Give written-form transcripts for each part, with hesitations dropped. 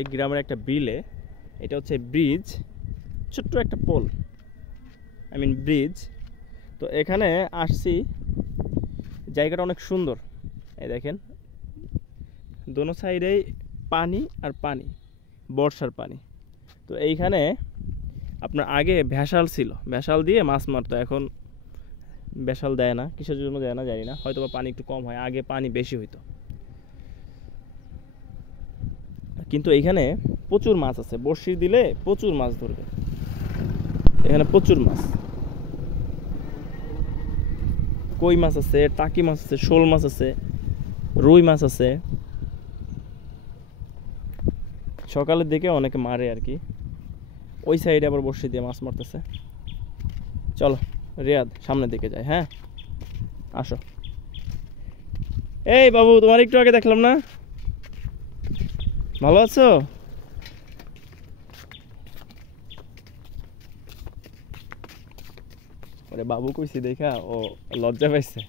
এই গ্রামের একটা বিলে, এটা হচ্ছে ব্রিজ, ছোট্ট একটা পোল, ব্রিজ। তো এখানে আসছি, জায়গাটা অনেক সুন্দর। এই দেখেন, দোনো সাইডেই পানি আর পানি, বর্ষার পানি। তো এইখানে আপনার আগে ভেসাল ছিল, ভেসাল দিয়ে মাছ মারতো। এখন ভেসাল দেয় না, কিসের জন্য দেয় না জানি না, হয়তো বা পানি একটু কম হয়, আগে পানি বেশি হইতো। কিন্তু এইখানে প্রচুর মাছ আছে, বড়শি দিলে প্রচুর মাছ ধরবে। এখানে প্রচুর মাছ, কই মাছ আছে, টাকি মাছ আছে, শোল মাছ আছে, রুই মাছ আছে। সকালের দিকে অনেকে মারে আর কি। ওই সাইডে আবার বড়শি দিয়ে মাছ মারতেছে। চলো রিয়াদ, সামনের দিকে যাই। হ্যাঁ আসো। এই বাবু, তোমার একটু আগে দেখলাম না, ভালো আছো? আরে বাবু কইছি দেখা ও লজ্জা পাইছে।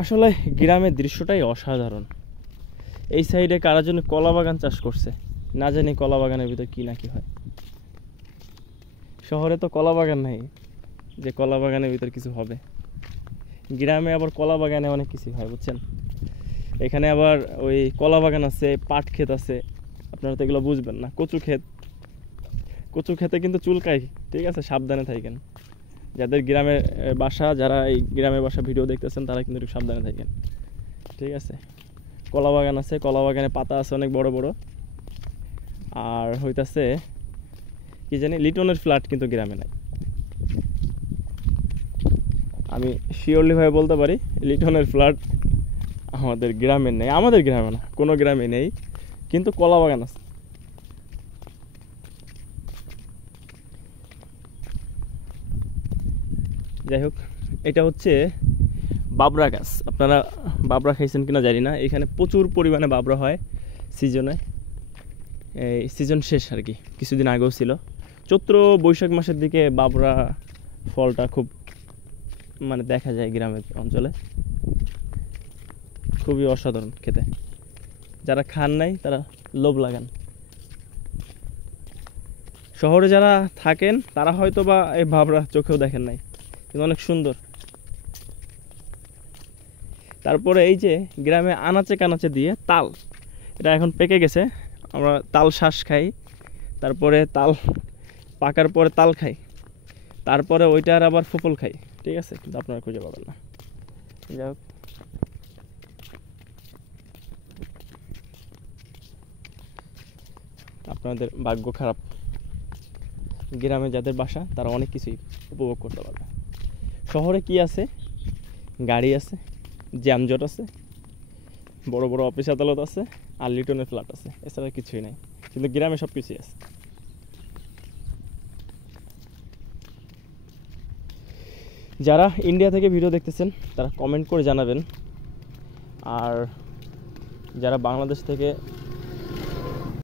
আসলে গ্রামের দৃশ্যটাই অসাধারণ। এই সাইডে কারা জন্য কলা বাগান চাষ করছে, না জানি কলা বাগানের ভিতর কি না কি হয়। শহরে তো কলা বাগান নাই যে কলা বাগানের ভিতর কিছু হবে। গ্রামে আবার কলা বাগানে অনেক কিছু হয়, বুঝছেন। এখানে আবার ওই কলা বাগান আছে, পাট ক্ষেত আছে, আপনারা তো এগুলো বুঝবেন না। কচু ক্ষেত, কচু ক্ষেতে কিন্তু চুলকাই, ঠিক আছে, সাবধানে থাকেন। যাদের গ্রামের বাসা, যারা এই গ্রামের বাসা ভিডিও দেখতেছেন, তারা কিন্তু একটু সাবধানে থাকেন, ঠিক আছে। কলা বাগান আছে, কলা বাগানে পাতা আছে অনেক বড় বড়। আর হইতাছে কি জানি, লিটনের ফ্ল্যাট কিন্তু গ্রামে নাই। আমি শিওরলি ভাবে বলতে পারি, লিটনের ফ্ল্যাট আমাদের গ্রামে নেই। আমাদের গ্রামে না, কোনো গ্রামে নেই, কিন্তু কলা বাগান আছে। যাই হোক, এটা হচ্ছে বাবরা গাছ। আপনারা বাবরা খাইছেন কিনা জানি না। এখানে প্রচুর পরিমাণে বাবরা হয় সিজনে। এই সিজন শেষ আর কি, কিছুদিন আগেও ছিল। চৈত্র বৈশাখ মাসের দিকে বাবরা ফলটা খুব দেখা যায় গ্রামের অঞ্চলে। খুবই অসাধারণ খেতে। যারা খান নাই তারা লোভ লাগান। শহরে যারা থাকেন তারা হয়তো বা এই বাবরা চোখেও দেখেন নাই, কিন্তু অনেক সুন্দর। তারপরে এই যে গ্রামে আনাচে কানাচে দিয়ে তাল, এটা এখন পেকে গেছে। আমরা তাল শ্বাস খাই, তারপরে তাল পাকার পরে তাল খাই, তারপরে ওইটার আবার ফফল খাই, ঠিক আছে, কিন্তু আপনারা খুঁজে পাবেন না। যাই হোক, আপনাদের ভাগ্য খারাপ। গ্রামে যাদের বাসা তারা অনেক কিছুই উপভোগ করতে পারবে। শহরে কি আছে? গাড়ি আছে, জ্যামজট আছে, বড় বড় অফিস আদালত আছে, আর লিটনের ফ্ল্যাট আছে, এছাড়া কিছুই নাই। কিন্তু গ্রামে সব কিছুই আছে। যারা ইন্ডিয়া থেকে ভিডিও দেখতেছেন তারা কমেন্ট করে জানাবেন। আর যারা বাংলাদেশ থেকে